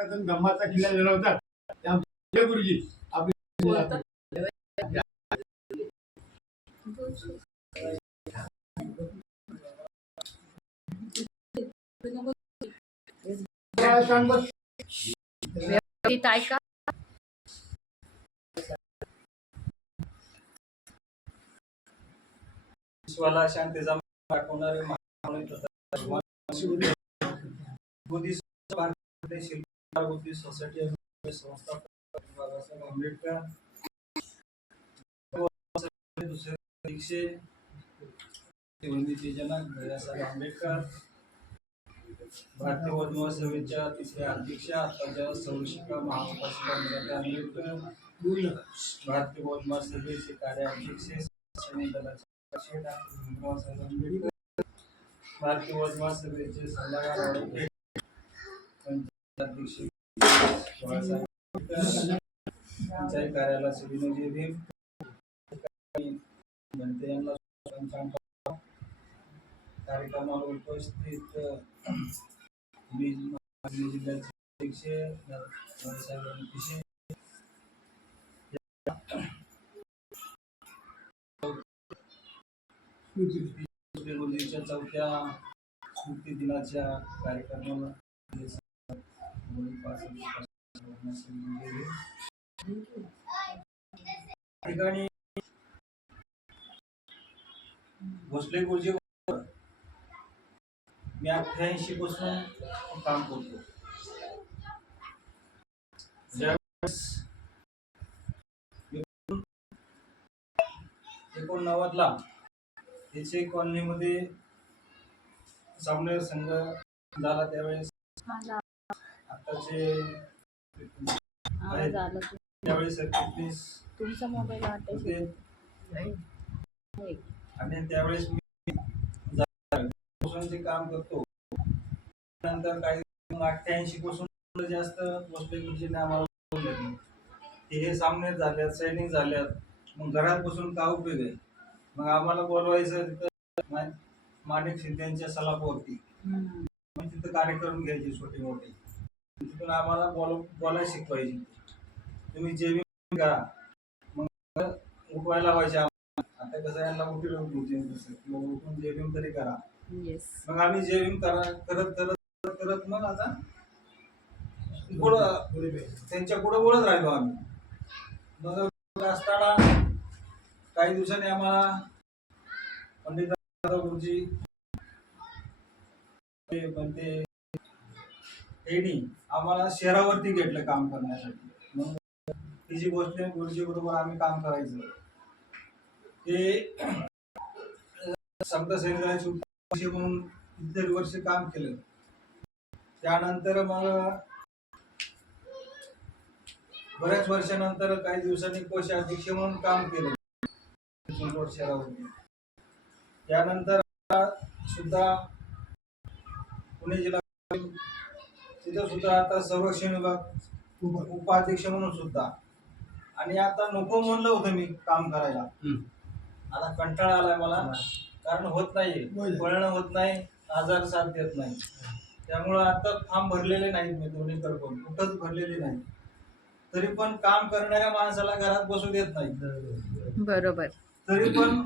धम्माचा किल्ला लढवतात त्यामुळे गुरुजी आपली विश्वाला शांतीचा पाठवणारे शिल्पकार बुद्धिस्ट सोसायटी संस्थापक बाबासाहेब आंबेडकर दुसरे जनक भैयासाहेब आंबेडकर भारतीय वर्धमान सभेच्या तिसऱ्या अध्यक्षा आताच्या संरक्षिका महाउपासिका आंबेडकर भारतीय वर्धमान सभेचे कार्याध्यक्ष भारतीय वर्धमान सभेचे सल्लागार अध्यक्ष पंचायत कार्यालय श्रीनजी भीम जनते यांना कार्यक्रमाला उपस्थित जिल्ह्याचे अध्यक्ष गुरुजींच्या चौथ्या स्मृती दिनाच्या कार्यक्रमाला ठिकाणी भोसले गुरुजी मी 88 पासून काम करतो. ज्यावेळेस 89 ला त्याचे कॉलनीमध्ये सामने संघ झाला त्यावेळेस आताचे त्यावेळेस तुमचा मोबाईल आणि त्यावेळेस मी काम करतो. नंतर काही 88 पासून जास्त भोसले गुरुजींनी आम्हाला बोलले की हे सामने झाल्यात सैनिक झाल्यात मग घरात बसून का उपयोग आहे. मग आम्हाला बोलवायचं तिथं माणिक शिंदेच्या सलापवरती मग तिथं कार्यक्रम घ्यायचे छोटे मोठे तिथून आम्हाला बोलायला शिकवायचे. तुम्ही जेविंग करा मग उठवायला पाहिजे. आता कसं यांना उठून उठून जेविंग तरी करा. मग आम्ही जेविंग करत करत करत मग आता पुढं त्यांच्या पुढं बोलत राहिलो आम्ही. मग असताना काही दिवसांनी आम्हाला पंडित गुरुजी म्हणते आम्हाला शहरावरती घेतलं काम करण्यासाठी. मग तिची गोष्ट गुरुजी बरोबर आम्ही काम करायचं. ते समजा सैनिकांची म्हणून इतर वर्ष काम केलं. त्यानंतर मग बऱ्याच वर्षानंतर काही दिवसांनी कोषाध्यक्ष म्हणून काम केलं शहरावरती. त्यानंतर सुद्धा पुणे जिल्हा तिथं सुद्धा आता संरक्षण विभाग उपाध्यक्ष म्हणून सुद्धा. आणि आता नको म्हणलं होतं मी काम करायला. आता कंटाळा आलाय मला कारण होत नाही पळणं होत नाही आजार साथ देत नाही. त्यामुळं आता फॉर्म भरलेले नाहीत मी दोन्हीकडे पण कुठंच भरलेले नाही. तरी पण काम करणाऱ्या माणसाला घरात बसू देत नाही. बरोबर. तरी पण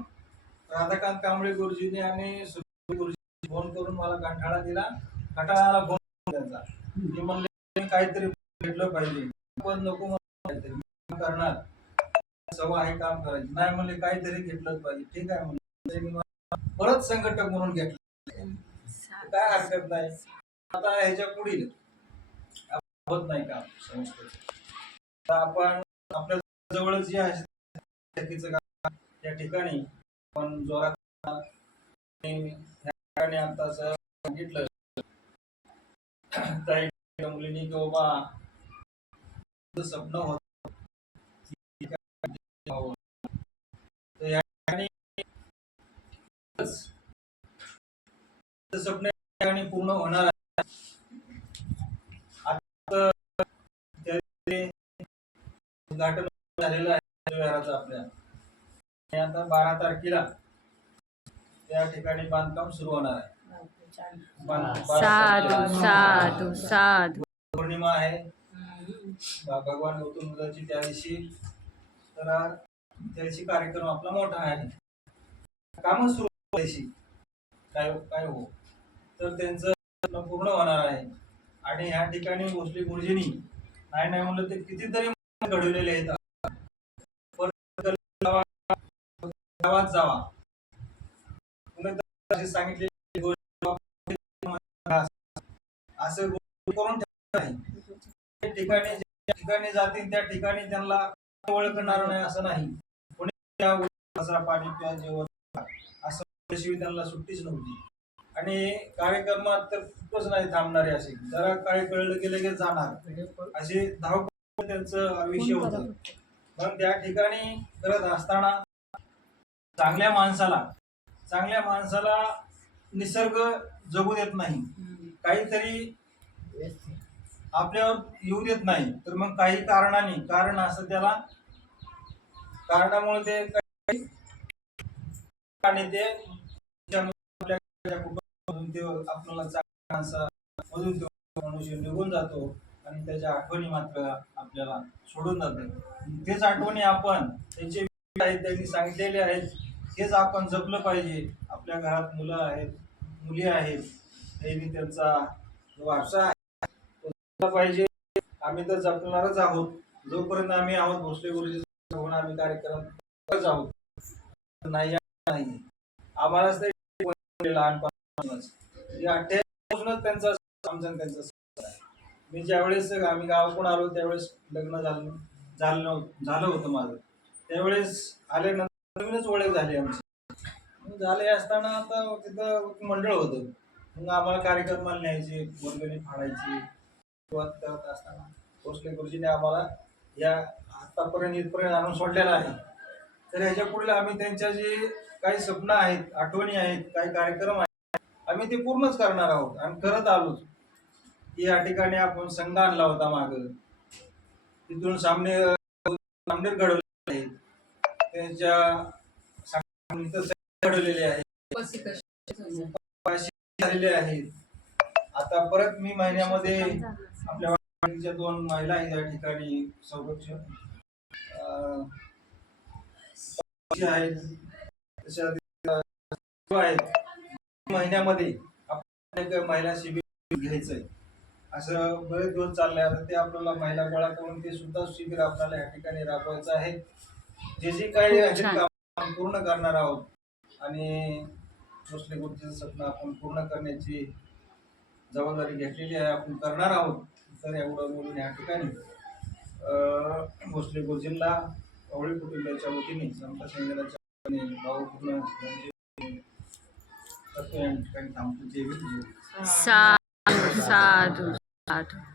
राधाकांत कांबळे गुरुजींनी आणि गुरुजी फोन करून मला कंटाळा दिला. कंटाळाला फोन द्यायचा की म्हणले काहीतरी भेटलं पाहिजे पण नको काहीतरी करणार सवय आहे काम करायची नाही म्हणले काहीतरी घेतलंच पाहिजे. ठीक आहे म्हणले परत संघटक म्हणून घेतलं काय हरकत नाही. आता ह्याच्या पुढील होत नाही काम संस्थेचं. आपण आपल्या जवळच जे आहे त्या ठिकाणी आपण जोरात आता सांगितलं मुलींनी की बाबा स्वप्न होत स्वप्न पूर्ण होणार आहे. उद्घाटन झालेलं आहे शहराचं आपल्या. आता 12 तारखेला त्या ठिकाणी बांधकाम सुरू होणार आहे. साधू साधू साधू. पौर्णिमा आहे भगवान गौतम बुद्धाची त्या दिवशी. तर त्या दिवशी कार्यक्रम आपला मोठा आहे. कामच सुरू त्याशी काय काय हो तर त्यांचं पूर्ण होणार आहे. आणि ह्या ठिकाणी भोसले गुरुजींनी नाही नाही म्हणलं ते कितीतरी घडवलेले आहेत. गावात जावा कुणीतरी सांगितले असं करून नाही ठिकाणी ज्या ठिकाणी जातील त्या ठिकाणी त्यांना ओळखणार नाही असं नाही. कोणी पाणी प्या जेवण असं शिवाय त्यांना सुट्टीच नव्हती. आणि कार्यक्रमात तर खूपच नाही थांबणारे असे जरा काय कळलं की लगेच जाणार असे धावपळ त्यांचं आयुष्य होतं. पण त्या ठिकाणी करत असताना चांगल्या माणसाला निसर्ग जगू देत नाही. काहीतरी आपल्यावर येऊ देत नाही. तर मग काही कारण असं त्याला कारणामुळे ते आणि ते आपल्या कुटुंबामधून ते आपल्याला चांगल्या माणसामधून तो मनुष्य निघून जातो आणि त्याच्या आठवणी मात्र आपल्याला सोडून जाते. तेच आठवणी आपण त्यांचे आहेत त्यांनी सांगितलेले आहेत हेच आपण जपलं पाहिजे. आपल्या घरात मुलं आहेत मुली आहेत त्यांनी त्यांचा जो वारसा आहे तो जपला पाहिजे. आम्ही तर जपणारच आहोत जोपर्यंत आम्ही आहोत. भोसले गुरुजी होऊन आम्ही कार्यक्रम करत आहोत. नाही आम्हालाच ते लहानपणापासूनच 28 त्यांचा आमचा त्यांचा. मी ज्यावेळेस आम्ही गावाकडून आलो त्यावेळेस लग्न झालं होतं माझं. त्यावेळेस आल्यानंतर नवीनच ओळख झाली आमची. झाले असताना आता तिथं मंडळ होतं. मग आम्हाला कार्यक्रमाला न्यायचे वर्गणी फाडायची सुरुवात करत असताना भोसले गुरुजीने आम्हाला या आतापर्यंत इथपर्यंत आणून सोडलेला आहे. तर ह्याच्या पुढे आम्ही त्यांच्या जे काही स्वप्न आहेत आठवणी आहेत काही कार्यक्रम आहेत आम्ही ते पूर्णच करणार आहोत आणि करत आलो. की या ठिकाणी आपण संघ आणला होता माग तिथून सामने घडवले आहेत त्यांच्या घडवलेले आहेत झालेले आहेत. आता परत मी महिन्यामध्ये आपल्या वाडीच्या 2 महिला आहेत या ठिकाणी संरक्षण महिन्यामध्ये आपण एक महिला शिबिर घ्यायचंय असं बरेच दिवस चालले. आता ते आपल्याला महिला गोळा करून ते सुद्धा शिबिर आपल्याला या ठिकाणी राबवायचं आहे. जे काही काम पूर्ण करणार आहोत आणि भोसले गुरुजींचं स्वप्न आपण पूर्ण करण्याची जबाबदारी घेतलेली आहे आपण करणार आहोत. तर एवढं बोलून या ठिकाणी भोसले गुरुजींना कवळी कुटुंबाच्या वतीने समता संघाच्या भावपूर्ण थांबतो. साधू साधू साधू.